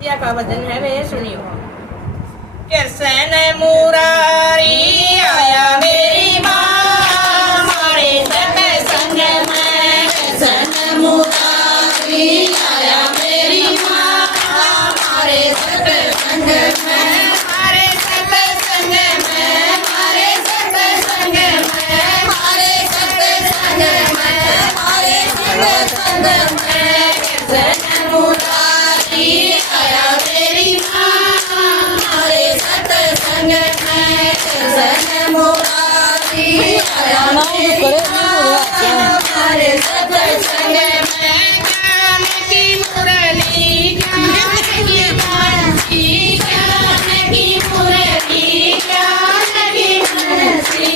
का वचन है वे सुनियो। कृष्ण मुरारी आया मेरी माँ हमारे सत्संग में। कृष्ण मुरारी आया मेरी माँ हमारे सत्संग में। हमारे सत्संग में हमारे सत्संग में हमारे सत्संग में हमारे सत्संग में। कृष्ण मुरारी आया मेरी माँ हमारे सत्संग में। कृष्ण मुरारी आया मेरी माँ हमारे सत्संग में। ज्ञान की मुरली ज्ञान की बंसी ज्ञान की मुरली ज्ञान की बंसी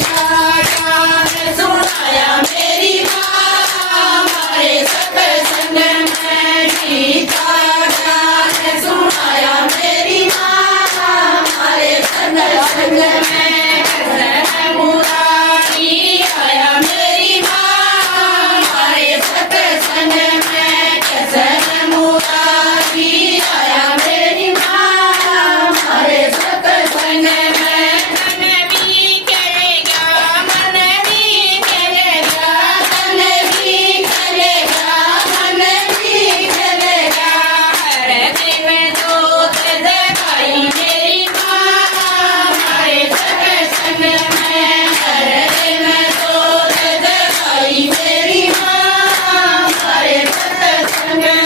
का ज्ञान सुनाया मेरी माँ हमारे सत्संग में। गीता ज्ञान सुनाया मेरी माँ हमारे सत्संग में। कृष्ण मुरारी आया मेरी माँ हमारे सत्संग में। कृष्ण मुरारी आया मेरी माँ हमारे सत्संग में। मन भी चलेगा मन भी चलेगा मन भी चलेगा मन भी चलेगा। हर दिन दूत दवाई मेरी माँ हमारे सत्संग में। हर दिन दूत दवाई मेरी माँ हमारे सत्संग में।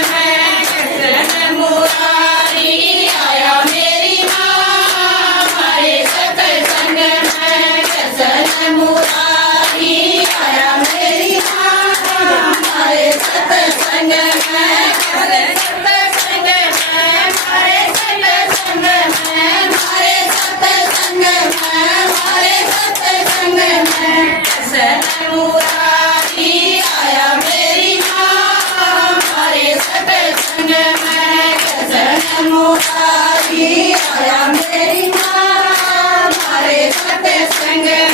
कृष्ण मुरारी आया मेरी माँ हमारे सत्संग में। कृष्ण मुरारी आया मेरी माँ हमारे सत्संग में। हमारे सत्संग में हमारे सत्संग में हमारे सत्संग में हमारे सत्संग में। कृष्ण मुरारी आया मेरी माँ हमारे सत्संग में। कृष्ण मुरारी आया मेरी माँ हमारे सत्संग में।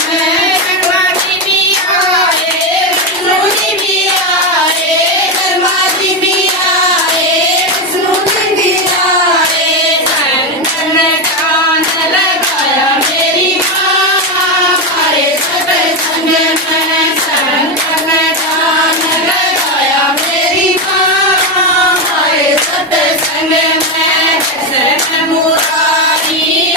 ब्रह्मा जी भी आए विष्णु जी भी आए ब्रह्मा जी भी आए विष्णु जी भी आए। संतन कान लगाया मेरी माँ हमारे सत्संग में। संतन कान लगाया मेरी माँ हमारे सत्संग में। कृष्ण मुरारी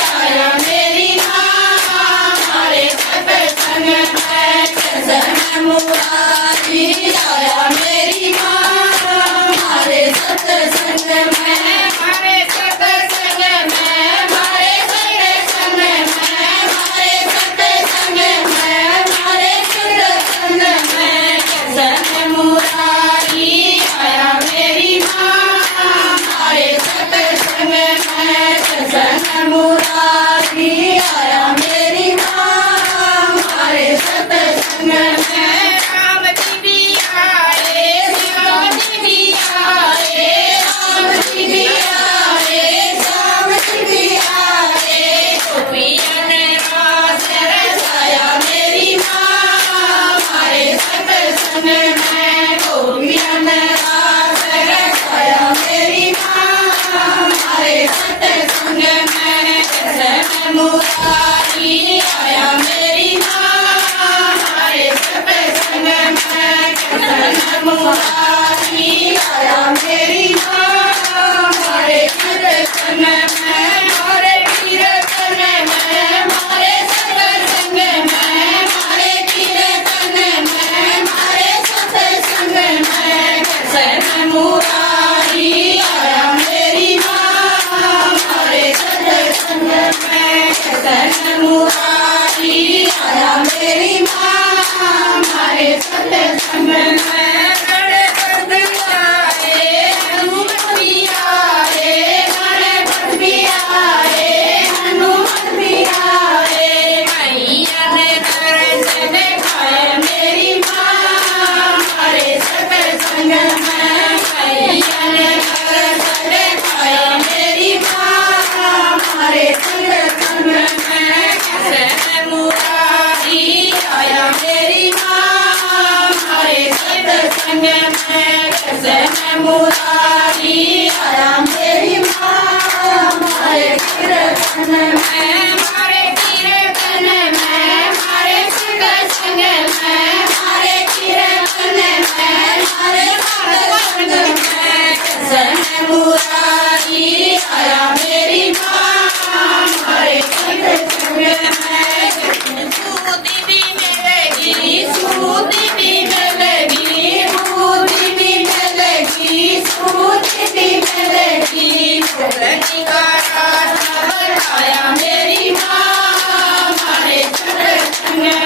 मुरारी आया मेरी माँ हमारे सत्संग में सूदी भी मिलेगी सूदी भी मिलेगी सूदी भी मिलेगी सूदी भी मिलेगी रति का रास्ता बताया मेरी माँ हमारे सत्संग में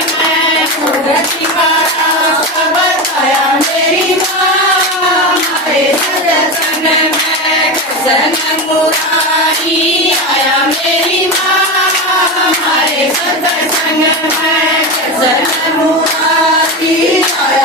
रति का रास्ता बताया मेरी माँ हमारे सत्संग में कृष्ण मुरारी आया मेरी माँ हमारे सत्संग में कृष्ण मुरारी आया